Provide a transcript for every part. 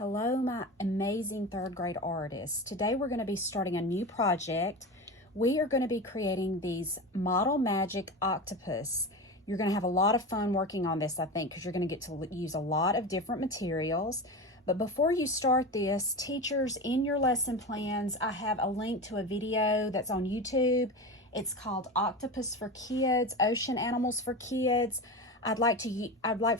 Hello, my amazing third grade artists. Today we're going to be starting a new project. We are going to be creating these Model Magic Octopus. You're going to have a lot of fun working on this, I think, because you're going to get to use a lot of different materials. But before you start this, teachers, in your lesson plans, I have a link to a video that's on YouTube. It's called Octopus for Kids, Ocean Animals for Kids. I'd like for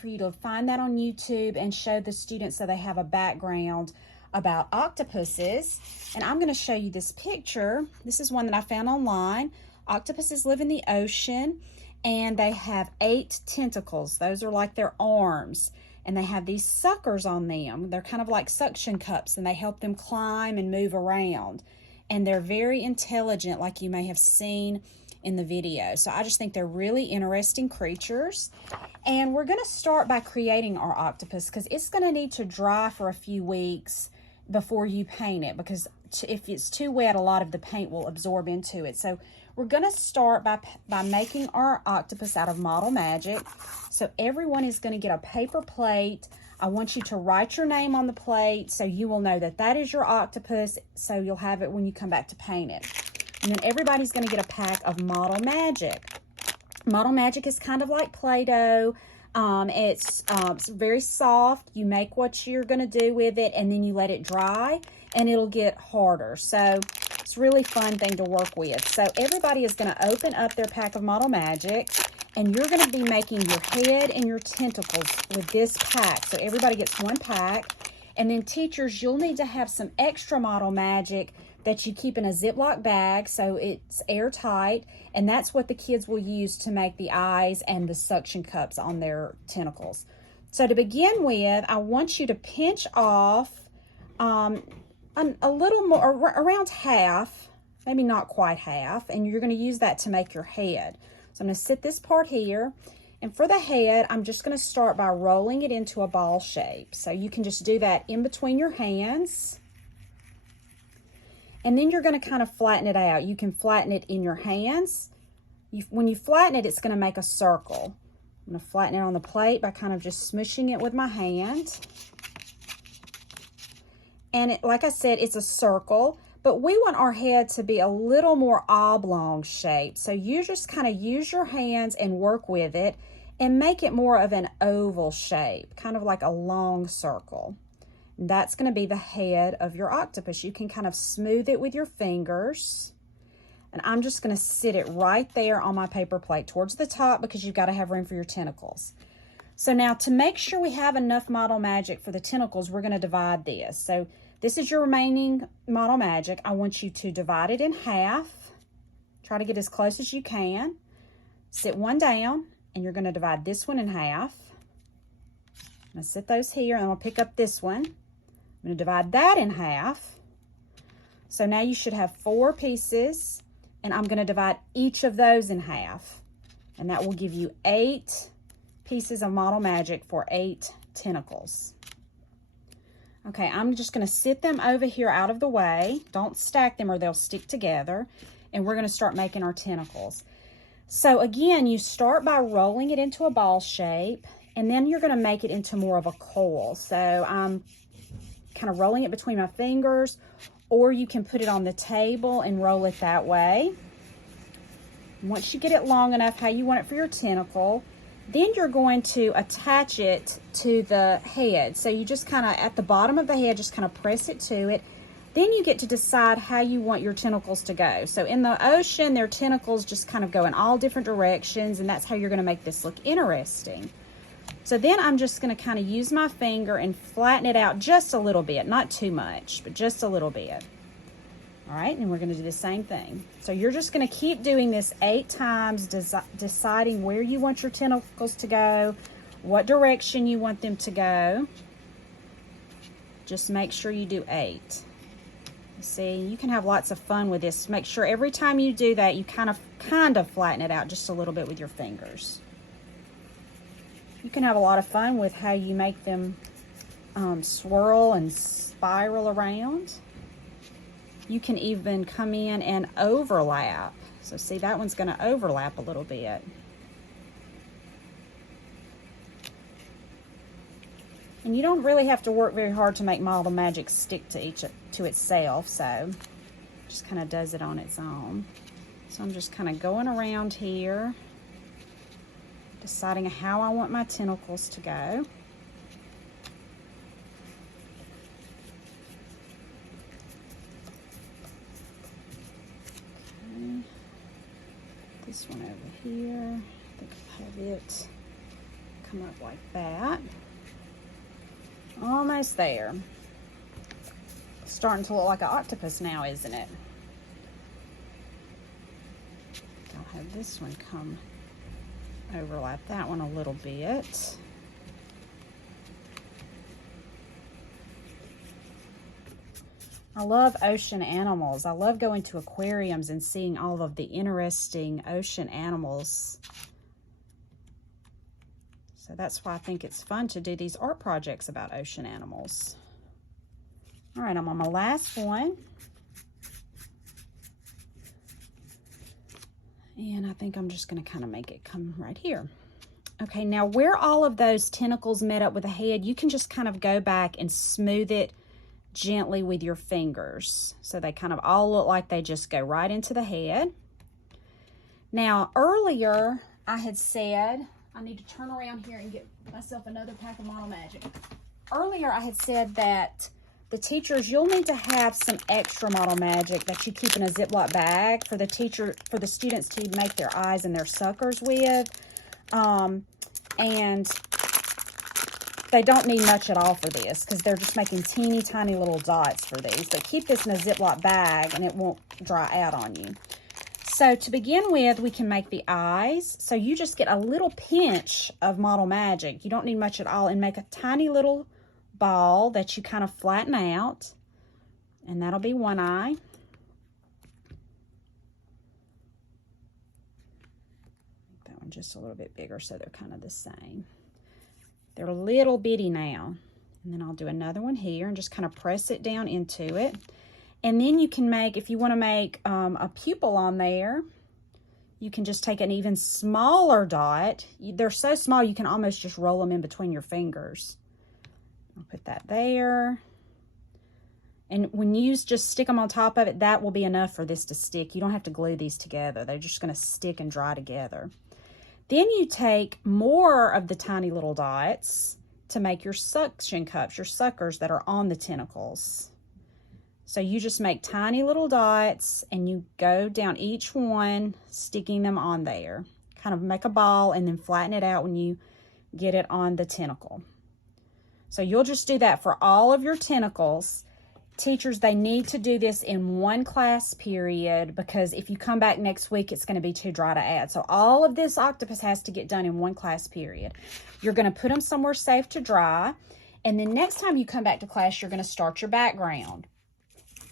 you to find that on YouTube and show the students so they have a background about octopuses. And I'm going to show you this picture. This is one that I found online. Octopuses live in the ocean and they have 8 tentacles. Those are like their arms. And they have these suckers on them. They're kind of like suction cups and they help them climb and move around. And they're very intelligent, like you may have seen in the video. So I just think they're really interesting creatures. And we're going to start by creating our octopus because it's going to need to dry for a few weeks before you paint it, because if it's too wet, a lot of the paint will absorb into it. So we're going to start by making our octopus out of Model Magic. So everyone is going to get a paper plate. I want you to write your name on the plate so you will know that that is your octopus, so you'll have it when you come back to paint it. And then everybody's going to get a pack of Model Magic. Model Magic is kind of like Play-Doh. It's very soft. You make what you're going to do with it, and then you let it dry, and it'll get harder. So it's a really fun thing to work with. So everybody is going to open up their pack of Model Magic, and you're going to be making your head and your tentacles with this pack. So everybody gets one pack. And then teachers, you'll need to have some extra Model Magic that you keep in a Ziploc bag so it's airtight, and that's what the kids will use to make the eyes and the suction cups on their tentacles. So to begin with, I want you to pinch off a little more, around half, maybe not quite half, and you're going to use that to make your head. So I'm going to sit this part here, and for the head, I'm just going to start by rolling it into a ball shape. So you can just do that in between your hands. And then you're going to kind of flatten it out. You can flatten it in your hands. When you flatten it, it's going to make a circle. I'm going to flatten it on the plate by kind of just smushing it with my hand. And like I said, it's a circle, but we want our head to be a little more oblong shape. So you just kind of use your hands and work with it and make it more of an oval shape, kind of like a long circle. That's going to be the head of your octopus. You can kind of smooth it with your fingers. And I'm just going to sit it right there on my paper plate towards the top because you've got to have room for your tentacles. So now to make sure we have enough Model Magic for the tentacles, we're going to divide this. So this is your remaining Model Magic. I want you to divide it in half. Try to get as close as you can. Sit one down, and you're going to divide this one in half. I'm going to sit those here, and I'll pick up this one. I'm going to divide that in half. So now you should have 4 pieces, and I'm going to divide each of those in half. And that will give you 8 pieces of Model Magic for 8 tentacles. Okay, I'm just going to sit them over here out of the way. Don't stack them or they'll stick together. And we're going to start making our tentacles. So again, you start by rolling it into a ball shape, and then you're going to make it into more of a coil. So I'm kind of rolling it between my fingers, or you can put it on the table and roll it that way. Once you get it long enough how you want it for your tentacle, then you're going to attach it to the head. So you just kind of, at the bottom of the head, just kind of press it to it. Then you get to decide how you want your tentacles to go. So in the ocean, their tentacles just kind of go in all different directions, and that's how you're going to make this look interesting. So then I'm just going to kind of use my finger and flatten it out just a little bit, not too much, but just a little bit. All right, and we're going to do the same thing. So you're just going to keep doing this 8 times, deciding where you want your tentacles to go, what direction you want them to go. Just make sure you do 8. See, you can have lots of fun with this. Make sure every time you do that, you kind of flatten it out just a little bit with your fingers. You can have a lot of fun with how you make them swirl and spiral around. You can even come in and overlap. So see, that one's going to overlap a little bit. And you don't really have to work very hard to make Model Magic stick to itself, so just kind of does it on its own. So I'm just kind of going around here, deciding how I want my tentacles to go. Okay. This one over here, I think I'll have it come up like that. Almost there. Starting to look like an octopus now, isn't it? I'll have this one come overlap that one a little bit. I love ocean animals. I love going to aquariums and seeing all of the interesting ocean animals. So that's why I think it's fun to do these art projects about ocean animals. All right, I'm on my last one. And I think I'm just gonna kind of make it come right here. Okay, now where all of those tentacles met up with the head, you can just kind of go back and smooth it gently with your fingers. So they kind of all look like they just go right into the head. Now, earlier I had said, I need to turn around here and get myself another pack of Model Magic. Earlier I had said that the teachers, you'll need to have some extra Model Magic that you keep in a Ziploc bag for the students to make their eyes and their suckers with. And they don't need much at all for this because they're just making teeny tiny little dots for these. But keep this in a Ziploc bag and it won't dry out on you. So to begin with, we can make the eyes. So you just get a little pinch of Model Magic. You don't need much at all, and make a tiny little ball that you kind of flatten out, and that'll be one eye. That one just a little bit bigger so they're kind of the same. They're a little bitty now. And then I'll do another one here and just kind of press it down into it. And then you can make, if you want to make a pupil on there, you can just take an even smaller dot. They're so small you can almost just roll them in between your fingers. I'll put that there. And when you just stick them on top of it, that will be enough for this to stick. You don't have to glue these together. They're just going to stick and dry together. Then you take more of the tiny little dots to make your suction cups, your suckers that are on the tentacles. So you just make tiny little dots and you go down each one, sticking them on there. Kind of make a ball and then flatten it out when you get it on the tentacle. So you'll just do that for all of your tentacles. Teachers, they need to do this in one class period because if you come back next week, it's going to be too dry to add. So all of this octopus has to get done in one class period. You're going to put them somewhere safe to dry. And then next time you come back to class, you're going to start your background.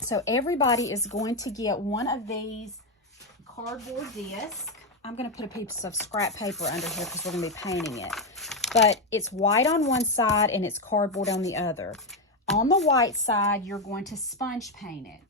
So everybody is going to get one of these cardboard discs. I'm going to put a piece of scrap paper under here because we're going to be painting it. But it's white on one side and it's cardboard on the other. On the white side, you're going to sponge paint it.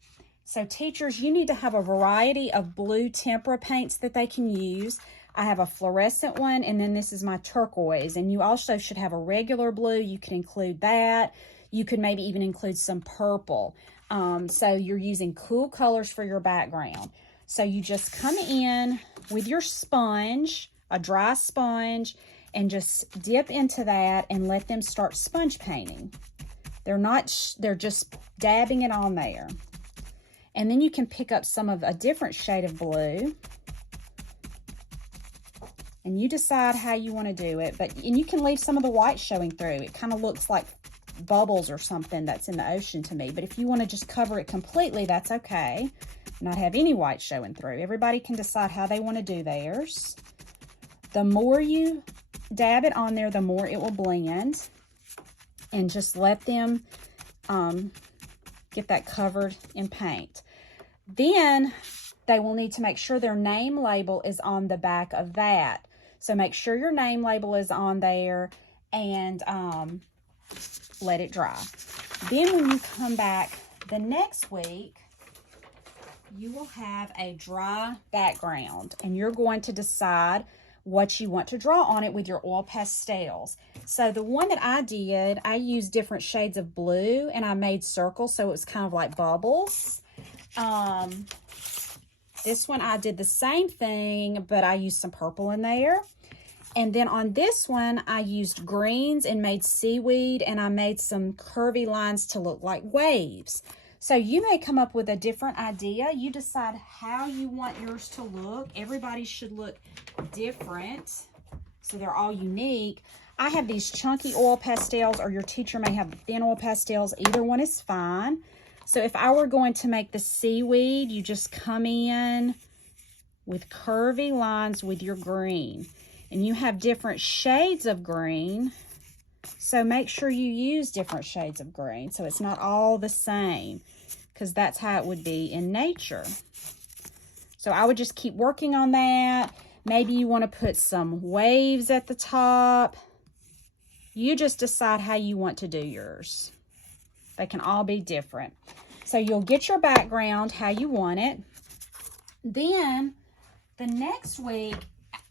So teachers, you need to have a variety of blue tempera paints that they can use. I have a fluorescent one, and then this is my turquoise. And you also should have a regular blue. You can include that. You could maybe even include some purple. So you're using cool colors for your background. So you just come in with your sponge, a dry sponge, and just dip into that and let them start sponge painting. They're just dabbing it on there. And then you can pick up some of a different shade of blue. And you decide how you want to do it. And you can leave some of the white showing through. It kind of looks like bubbles or something that's in the ocean to me. But if you want to just cover it completely, that's okay. Not have any white showing through. Everybody can decide how they want to do theirs. The more you dab it on there, the more it will blend. And just let them get that covered in paint. Then they will need to make sure their name label is on the back of that. So make sure your name label is on there and let it dry. Then when you come back the next week, you will have a dry background and you're going to decide what you want to draw on it with your oil pastels. So the one that I did, I used different shades of blue and I made circles so it was kind of like bubbles. This one I did the same thing, but I used some purple in there. And then on this one, I used greens and made seaweed, and I made some curvy lines to look like waves. So you may come up with a different idea. You decide how you want yours to look. Everybody should look different, so they're all unique. I have these chunky oil pastels, or your teacher may have the thin oil pastels. Either one is fine. So if I were going to make the seaweed, you just come in with curvy lines with your green. And you have different shades of green, so make sure you use different shades of green so it's not all the same, because that's how it would be in nature. So I would just keep working on that. Maybe you want to put some waves at the top. You just decide how you want to do yours. They can all be different. So you'll get your background how you want it. Then the next week,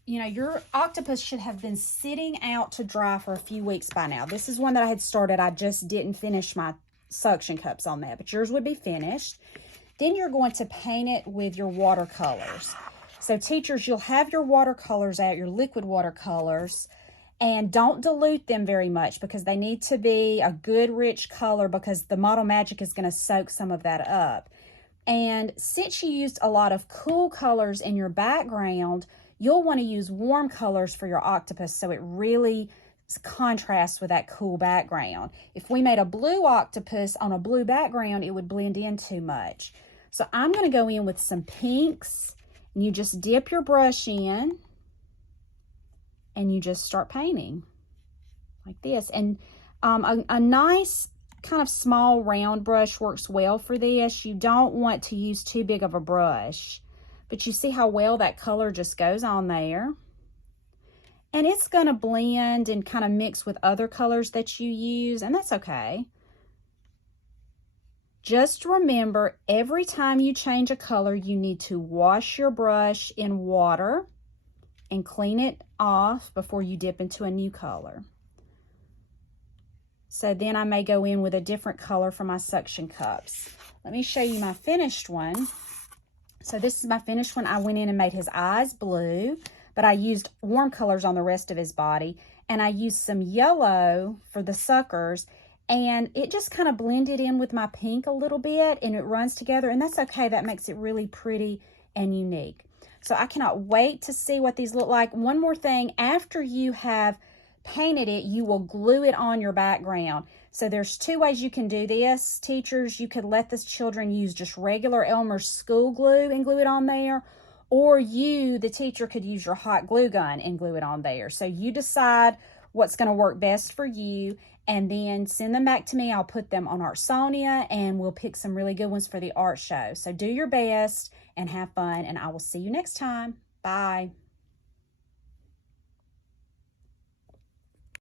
you know, your octopus should have been sitting out to dry for a few weeks by now. This is one that I had started. I just didn't finish my suction cups on that, but yours would be finished. Then you're going to paint it with your watercolors. So teachers, you'll have your watercolors out, your liquid watercolors, and don't dilute them very much because they need to be a good rich color because the Model Magic is going to soak some of that up. And since you used a lot of cool colors in your background, you'll want to use warm colors for your octopus so it really contrasts with that cool background. If we made a blue octopus on a blue background, it would blend in too much. So I'm going to go in with some pinks, and you just dip your brush in, and you just start painting like this. And a nice kind of small round brush works well for this. You don't want to use too big of a brush. But you see how well that color just goes on there. And it's going to blend and kind of mix with other colors that you use, and that's okay. Just remember, every time you change a color, you need to wash your brush in water and clean it off before you dip into a new color. So then I may go in with a different color for my suction cups. Let me show you my finished one. So this is my finished one. I went in and made his eyes blue, but I used warm colors on the rest of his body. And I used some yellow for the suckers, and it just kind of blended in with my pink a little bit, and it runs together, and that's okay. That makes it really pretty and unique. So I cannot wait to see what these look like. One more thing, after you have painted it, you will glue it on your background. So there's two ways you can do this. Teachers, you could let the children use just regular Elmer's school glue and glue it on there, or you, the teacher, could use your hot glue gun and glue it on there. So you decide what's going to work best for you, and then send them back to me. I'll put them on Artsonia, and we'll pick some really good ones for the art show. So do your best and have fun, and I will see you next time. Bye.